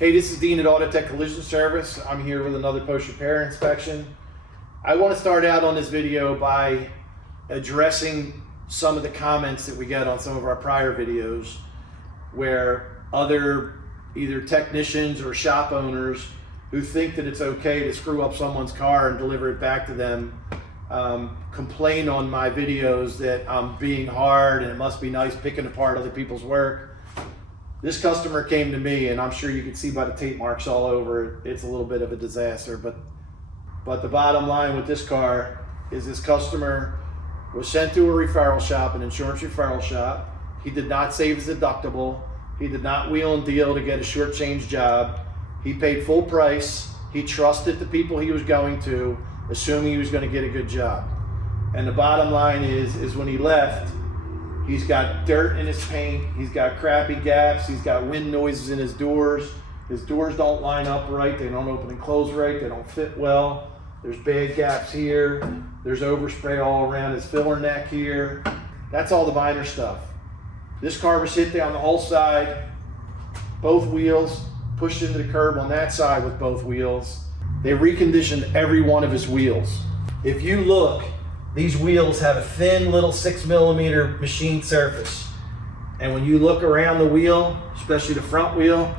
Hey, this is Dean at Autotech Collision Service. I'm here with another post-repair inspection. I want to start out on this video by addressing some of the comments that we get on some of our prior videos where other either technicians or shop owners who think that it's okay to screw up someone's car and deliver it back to them complain on my videos that I'm being hard and it must be nice picking apart other people's work. This customer came to me, and I'm sure you can see by the tape marks all over it, it's a little bit of a disaster, but the bottom line with this car is this customer was sent to a referral shop, an insurance referral shop. He did not save his deductible. He did not wheel and deal to get a shortchange job. He paid full price. He trusted the people he was going to, assuming he was going to get a good job. And the bottom line is when he left, he's got dirt in his paint, he's got crappy gaps, he's got wind noises in his doors don't line up right, they don't open and close right, they don't fit well, there's bad gaps here, there's overspray all around his filler neck here. That's all the minor stuff. This car was hit down the whole side, both wheels, pushed into the curb on that side with both wheels. They reconditioned every one of his wheels. If you look, these wheels have a thin little 6mm machined surface. And when you look around the wheel, especially the front wheel,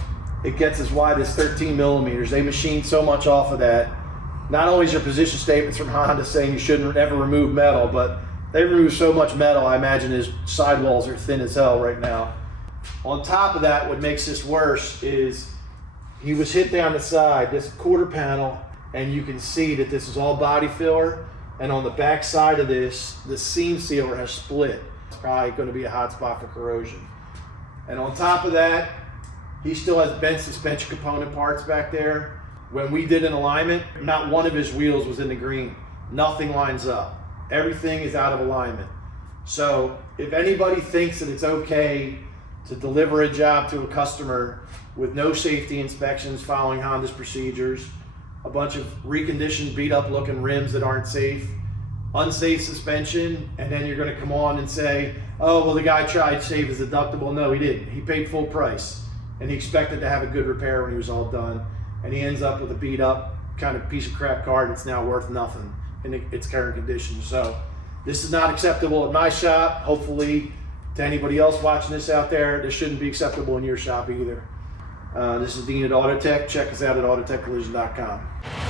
it gets as wide as 13mm. They machined so much off of that. Not only is there position statements from Honda saying you shouldn't ever remove metal, but they remove so much metal, I imagine his sidewalls are thin as hell right now. On top of that, what makes this worse is he was hit down the side, this quarter panel, and you can see that this is all body filler. And on the back side of this, the seam sealer has split. It's probably going to be a hot spot for corrosion. And on top of that, he still has bent suspension component parts back there. When we did an alignment, not one of his wheels was in the green. Nothing lines up. Everything is out of alignment. So if anybody thinks that it's okay to deliver a job to a customer with no safety inspections following Honda's procedures, a bunch of reconditioned, beat up looking rims that aren't safe, unsafe suspension, and then you're going to come on and say, oh, well, the guy tried to save his deductible. No, he didn't. He paid full price, and he expected to have a good repair when he was all done, and he ends up with a beat up kind of piece of crap car that's now worth nothing in its current condition. So this is not acceptable at my shop. Hopefully to anybody else watching this out there, this shouldn't be acceptable in your shop either. This is Dean at Autotech. Check us out at autotechcollision.com.